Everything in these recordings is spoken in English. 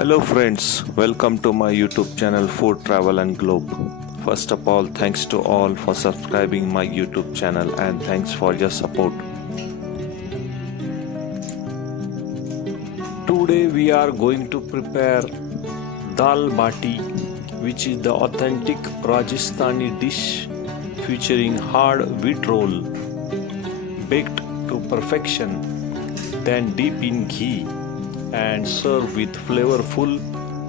Hello friends, welcome to my YouTube channel Food Travel and Globe. First of all, thanks to all for subscribing my YouTube channel and thanks for your support. Today we are going to prepare Dal Bati, which is the authentic Rajasthani dish featuring hard wheat roll baked to perfection, then deep in ghee and serve with flavorful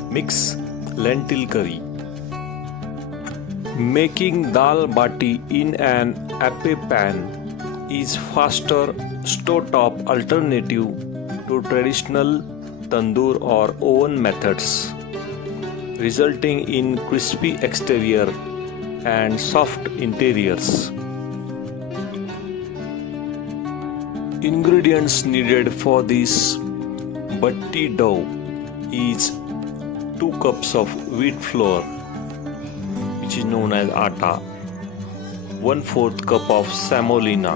mixed lentil curry. Making dal bati in an Appe Pan is faster stovetop alternative to traditional tandoor or oven methods, resulting in crispy exterior and soft interiors. Ingredients needed for this batti dough is 2 cups of wheat flour, which is known as atta, 1/4 cup of semolina,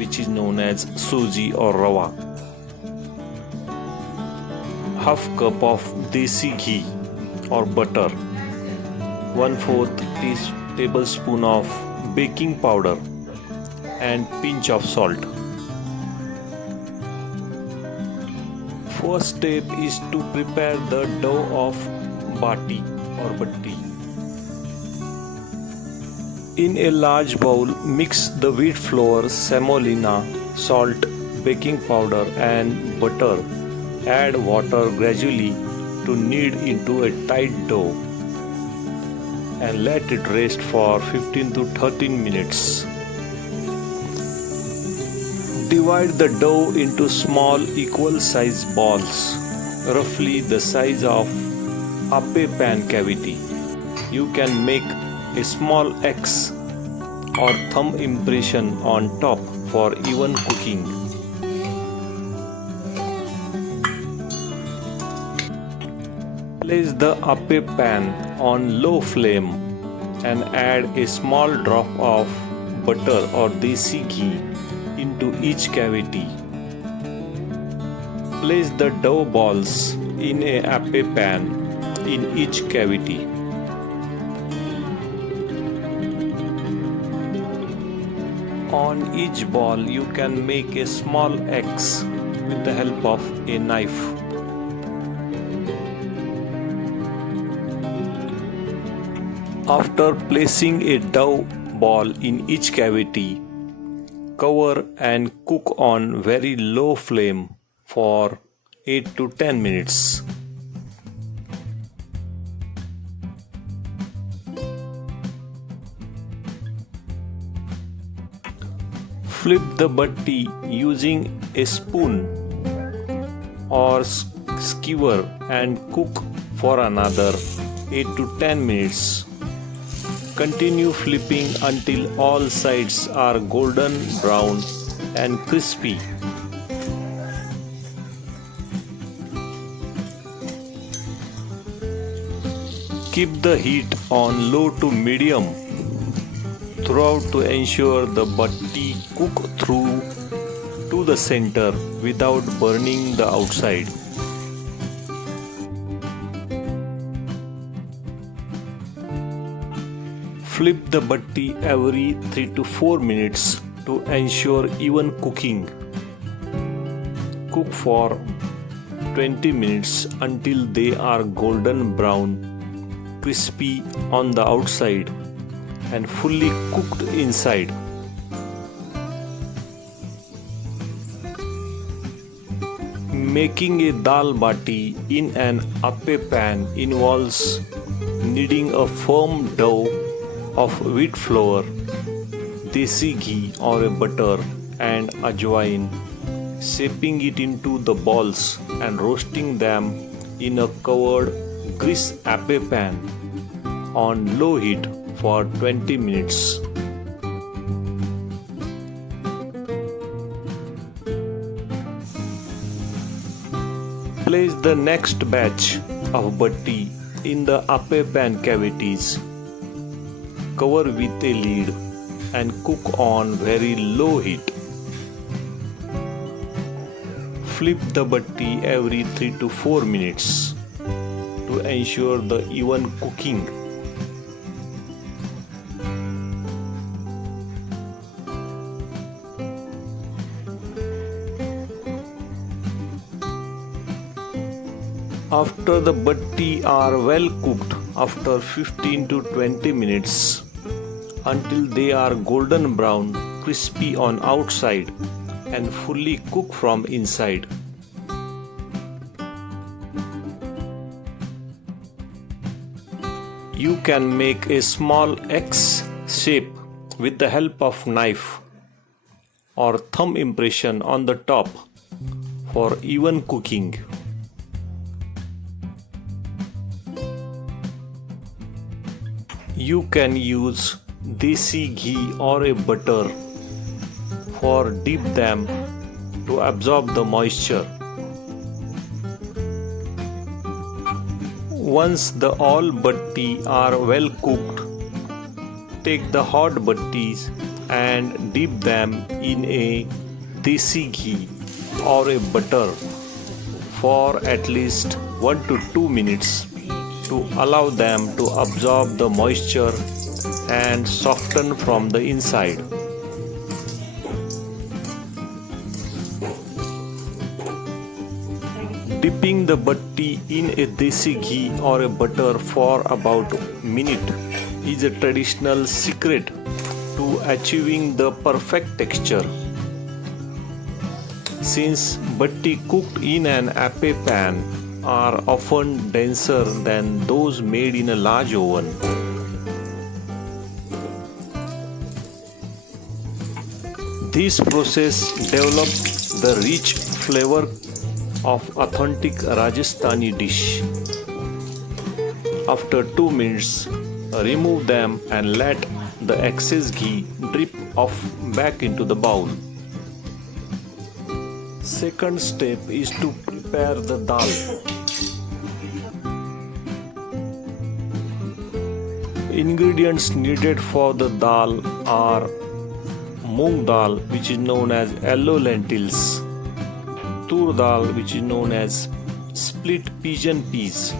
which is known as suji or rava, half cup of desi ghee or butter, 1/4 tablespoon of baking powder and pinch of salt. First step is to prepare the dough of bati or batti. In a large bowl, mix the wheat flour, semolina, salt, baking powder and butter. Add water gradually to knead into a tight dough and let it rest for 15 to 13 minutes. Divide the dough into small equal size balls, roughly the size of Appe Pan cavity. You can make a small X or thumb impression on top for even cooking. Place the Appe Pan on low flame and add a small drop of butter or desi ghee into each cavity. Place the dough balls in a Appe Pan in each cavity. On each ball you can make a small X with the help of a knife. After placing a dough ball in each cavity, cover and cook on very low flame for 8 to 10 minutes. Flip the batti using a spoon or skewer and cook for another 8 to 10 minutes. Continue flipping until all sides are golden brown and crispy. Keep the heat on low to medium throughout to ensure the batti cook through to the center without burning the outside. Flip the batti every 3 to 4 minutes to ensure even cooking. Cook for 20 minutes until they are golden brown, crispy on the outside and fully cooked inside. Making a dal bati in an Appe Pan involves kneading a firm dough of wheat flour, desi ghee or a butter and ajwain, shaping it into the balls and roasting them in a covered grease Appe Pan on low heat for 20 minutes. Place the next batch of batti in the Appe Pan cavities. Cover with a lid and cook on very low heat. Flip the batti every 3 to 4 minutes. to ensure the even cooking. After the batti are well cooked after 15 to 20 minutes until they are golden brown, crispy on outside and fully cooked from inside. You can make a small X shape with the help of knife or thumb impression on the top for even cooking. You can use desi ghee or a butter for dip them to absorb the moisture. Once the all batti are well cooked, take the hot battis and dip them in a desi ghee or a butter for at least 1 to 2 minutes to allow them to absorb the moisture and soften from the inside. Dipping the batti in a desi ghee or a butter for about a minute is a traditional secret to achieving the perfect texture. Since batti cooked in an Appe pan are often denser than those made in a large oven, this process develops the rich flavor of authentic Rajasthani dish. After 2 minutes, remove them and let the excess ghee drip off back into the bowl. Second step is to prepare the dal. Ingredients needed for the dal are moong dal, which is known as yellow lentils, tur dal, which is known as split pigeon peas,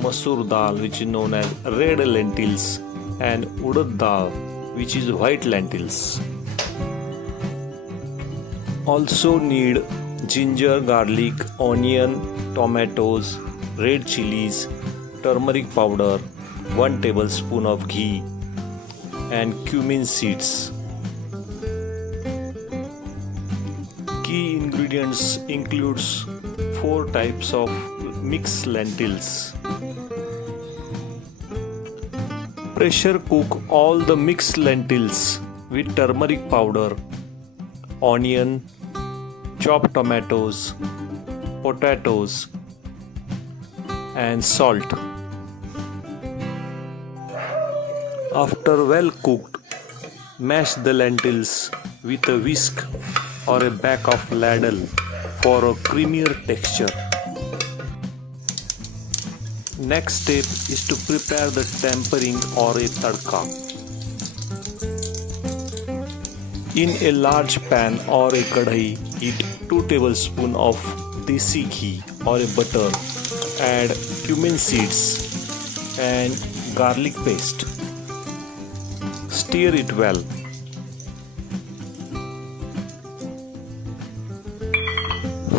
masoor dal, which is known as red lentils, and urad dal, which is white lentils. Also need ginger, garlic, onion, tomatoes, red chilies, turmeric powder, 1 tablespoon of ghee, and cumin seeds. Key ingredients includes 4 types of mixed lentils. Pressure cook all the mixed lentils with turmeric powder, onion, chopped tomatoes, potatoes, and salt. After well cooked, mash the lentils with a whisk or a back of ladle for a creamier texture. Next step is to prepare the tempering or a tadka. In a large pan or a kadai, heat 2 tablespoons of desi ghee or a butter. Add cumin seeds and garlic paste. Stir it well.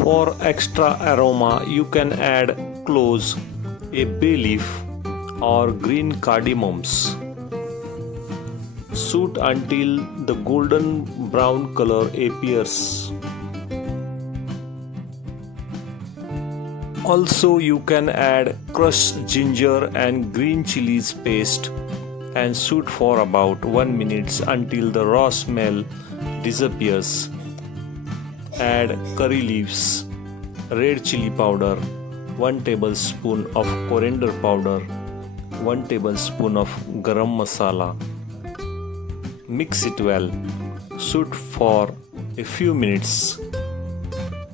For extra aroma, you can add cloves, a bay leaf, or green cardamoms. Soak until the golden brown color appears. Also, you can add crushed ginger and green chilies paste and soak for about 1 minute until the raw smell disappears. Add curry leaves, red chili powder, 1 tablespoon of coriander powder, 1 tablespoon of garam masala. Mix it well. Soak for a few minutes.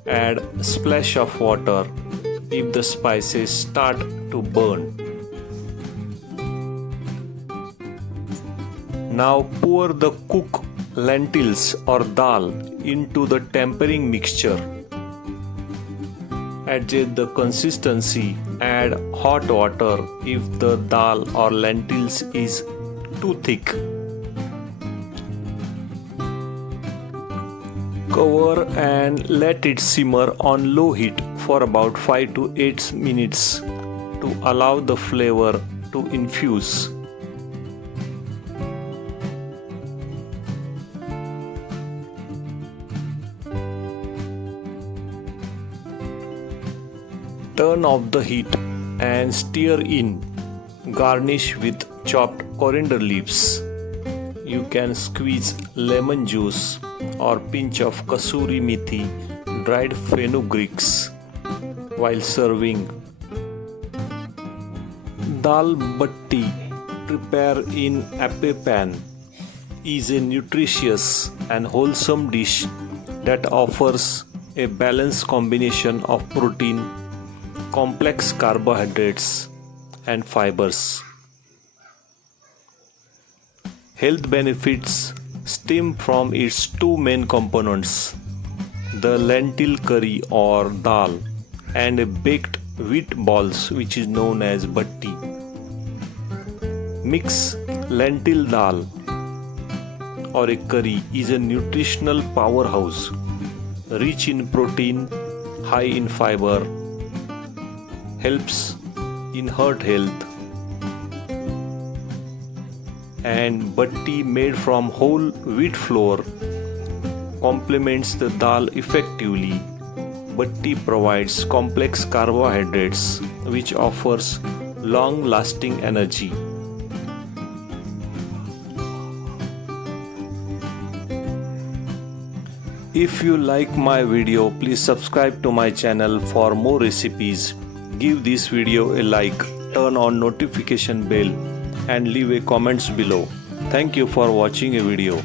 Add splash of water if the spices start to burn. Now pour the cooked lentils or dal into the tempering mixture. Adjust the consistency Add hot water if the dal or lentils is too thick. Cover and let it simmer on low heat for about 5 to 8 minutes to allow the flavor to infuse. Turn off the heat and stir in. Garnish with chopped coriander leaves. You can squeeze lemon juice or pinch of kasuri methi, dried fenugreeks while serving. Dal Bati, prepared in Appe Pan, is a nutritious and wholesome dish that offers a balanced combination of protein, complex carbohydrates, and fibers. Health benefits stem from its two main components, the lentil curry or dal and a baked wheat balls which is known as batti. Mix lentil dal or a curry is a nutritional powerhouse, rich in protein, high in fiber, helps in heart health, and batti made from whole wheat flour complements the dal effectively. Batti provides complex carbohydrates which offers long-lasting energy. If you like my video, please subscribe to my channel for more recipes. Give this video a like, turn on notification bell and leave a comments below. Thank you for watching a video.